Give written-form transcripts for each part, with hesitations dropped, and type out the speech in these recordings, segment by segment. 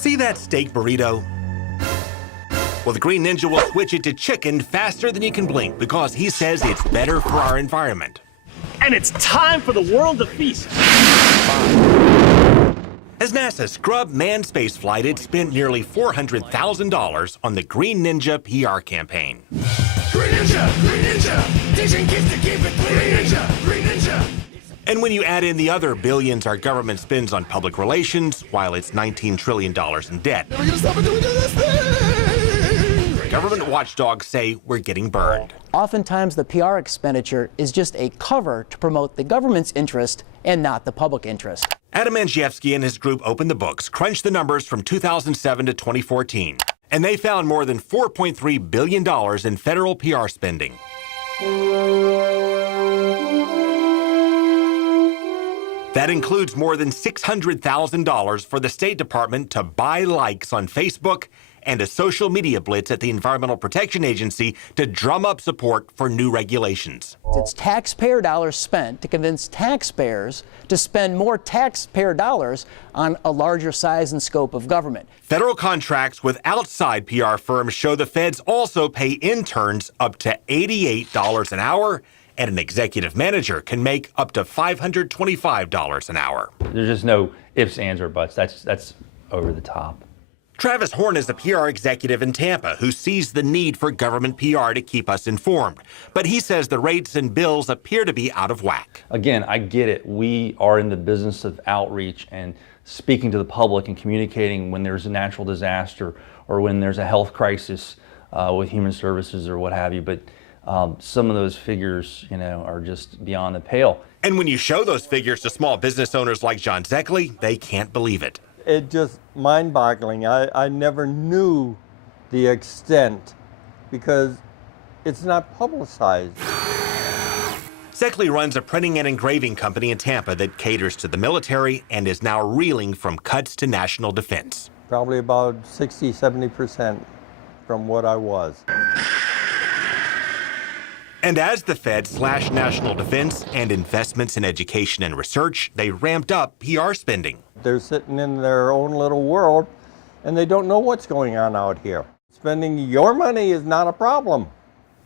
See that steak burrito? Well, the Green Ninja will switch it to chicken faster than you can blink because he says it's better for our environment. And it's time for the world to feast. As NASA's scrub manned spaceflight, it spent nearly $400,000 on the Green Ninja PR campaign. Green Ninja, teaching kids to keep it clean. Green Ninja. And when you add in the other billions our government spends on public relations, while it's $19 trillion in debt, We're gonna stop until we do this thing. government watchdogs say we're getting burned. Oftentimes, the PR expenditure is just a cover to promote the government's interest and not the public interest. Adam Andrzejewski and his group opened the books, crunched the numbers from 2007 to 2014, and they found more than $4.3 billion in federal PR spending. That includes more than $600,000 for the State Department to buy likes on Facebook and a social media blitz at the Environmental Protection Agency to drum up support for new regulations. It's taxpayer dollars spent to convince taxpayers to spend more taxpayer dollars on a larger size and scope of government. Federal contracts with outside PR firms show the feds also pay interns up to $88 an hour, and an executive manager can make up to $525 an hour. There's just no ifs, ands, or buts. That's over the top. Travis Horn is a PR executive in Tampa who sees the need for government PR to keep us informed. But he says the rates and bills appear to be out of whack. Again, I get it. We are in the business of outreach and speaking to the public and communicating when there's a natural disaster or when there's a health crisis with human services or what have you. But some of those figures, are just beyond the pale. And when you show those figures to small business owners like John Zeckley, they can't believe it. It's just mind-boggling. I never knew the extent because it's not publicized. Zeckley runs a printing and engraving company in Tampa that caters to the military and is now reeling from cuts to national defense. Probably about 60-70% from what I was. And as the Fed slashed national defense and investments in education and research, they ramped up PR spending. They're sitting in their own little world, and they don't know what's going on out here. Spending your money is not a problem.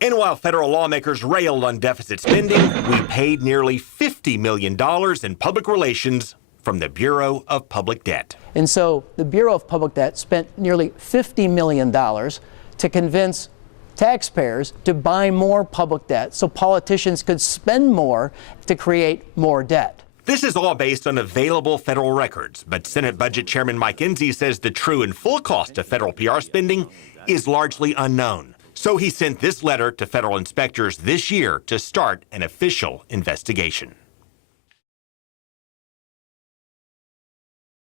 And while federal lawmakers railed on deficit spending, we paid nearly $50 million in public relations from the Bureau of Public Debt. And so the Bureau of Public Debt spent nearly $50 million to convince taxpayers to buy more public debt so politicians could spend more to create more debt. This is all based on available federal records, but Senate Budget Chairman Mike Enzi says the true and full cost of federal PR spending is largely unknown. So he sent this letter to federal inspectors this year to start an official investigation.